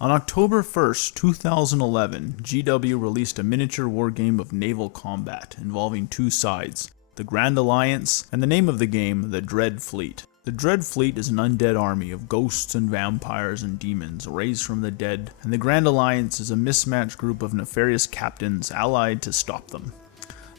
On October 1st, 2011, GW released a miniature wargame of naval combat involving two sides, the Grand Alliance and the name of the game, the Dreadfleet. The Dreadfleet is an undead army of ghosts and vampires and demons raised from the dead, and the Grand Alliance is a mismatched group of nefarious captains allied to stop them.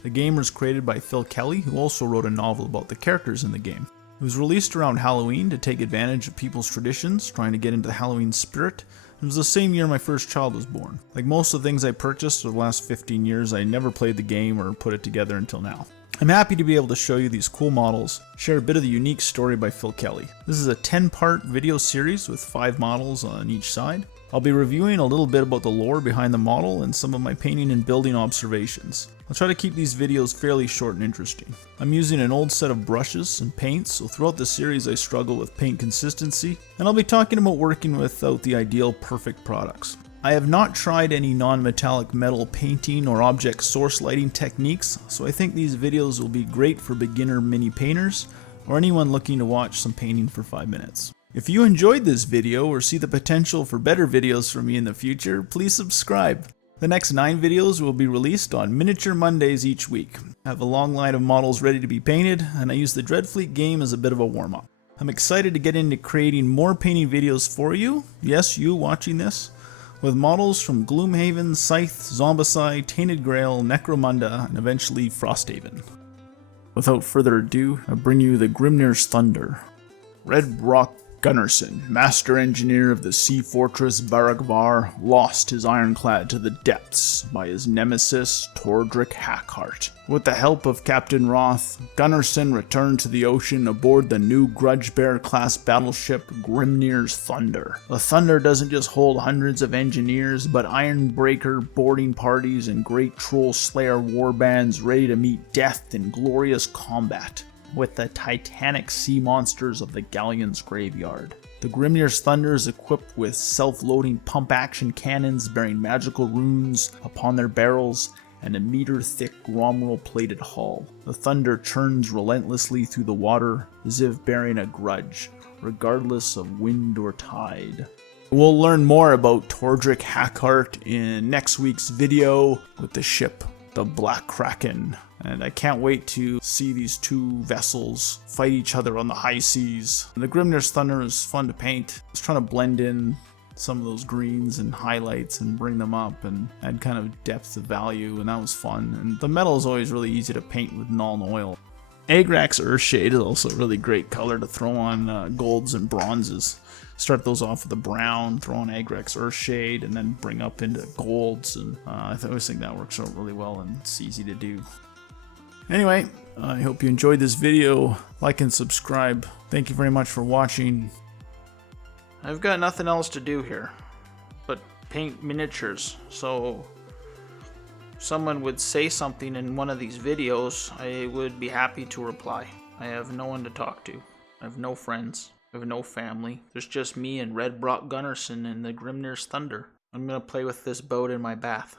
The game was created by Phil Kelly, who also wrote a novel about the characters in the game. It was released around Halloween to take advantage of people's traditions, trying to get into the Halloween spirit. It was the same year my first child was born. Like most of the things I purchased over the last 15 years, I never played the game or put it together until now. I'm happy to be able to show you these cool models, share a bit of the unique story by Phil Kelly. This is a 10-part video series with 5 models on each side. I'll be reviewing a little bit about the lore behind the model and some of my painting and building observations. I'll try to keep these videos fairly short and interesting. I'm using an old set of brushes and paints, so throughout the series I struggle with paint consistency, and I'll be talking about working without the ideal perfect products. I have not tried any non-metallic metal painting or object source lighting techniques, so I think these videos will be great for beginner mini painters or anyone looking to watch some painting for 5 minutes. If you enjoyed this video or see the potential for better videos from me in the future, please subscribe. The next 9 videos will be released on Miniature Mondays each week. I have a long line of models ready to be painted, and I use the Dreadfleet game as a bit of a warm-up. I'm excited to get into creating more painting videos for you, yes, you watching this, with models from Gloomhaven, Scythe, Zombicide, Tainted Grail, Necromunda, and eventually Frosthaven. Without further ado, I bring you the Grimnir's Thunder. Red Brokk Gunnarsson, master engineer of the sea fortress Baragvar, lost his ironclad to the depths by his nemesis Tordrek Hackhart. With the help of Captain Roth, Gunnarsson returned to the ocean aboard the new Grudgebear-class battleship Grimnir's Thunder. The Thunder doesn't just hold hundreds of engineers, but Ironbreaker boarding parties and great Troll Slayer warbands ready to meet death in glorious combat with the titanic sea monsters of the Galleon's graveyard. The Grimnir's Thunder is equipped with self-loading pump-action cannons bearing magical runes upon their barrels and a meter-thick Gromroll-plated hull. The Thunder churns relentlessly through the water as if bearing a grudge, regardless of wind or tide. We'll learn more about Tordrek Hackhart in next week's video with the ship, the Black Kraken. And I can't wait to see these two vessels fight each other on the high seas. And the Grimnir's Thunder is fun to paint. I was trying to blend in some of those greens and highlights and bring them up and add kind of depth of value, and that was fun. And the metal is always really easy to paint with Nuln Oil. Agrax Earthshade is also a really great color to throw on golds and bronzes. Start those off with a brown, throw on Agrax Earthshade, and then bring up into golds. And I always think that works out really well and it's easy to do. Anyway, I hope you enjoyed this video. Like and subscribe. Thank you very much for watching. I've got nothing else to do here but paint miniatures, so if someone would say something in one of these videos, I would be happy to reply. I have no one to talk to. I have no friends. I have no family. There's just me and Red Brokk Gunnarsson and the Grimnir's Thunder. I'm gonna play with this boat in my bath.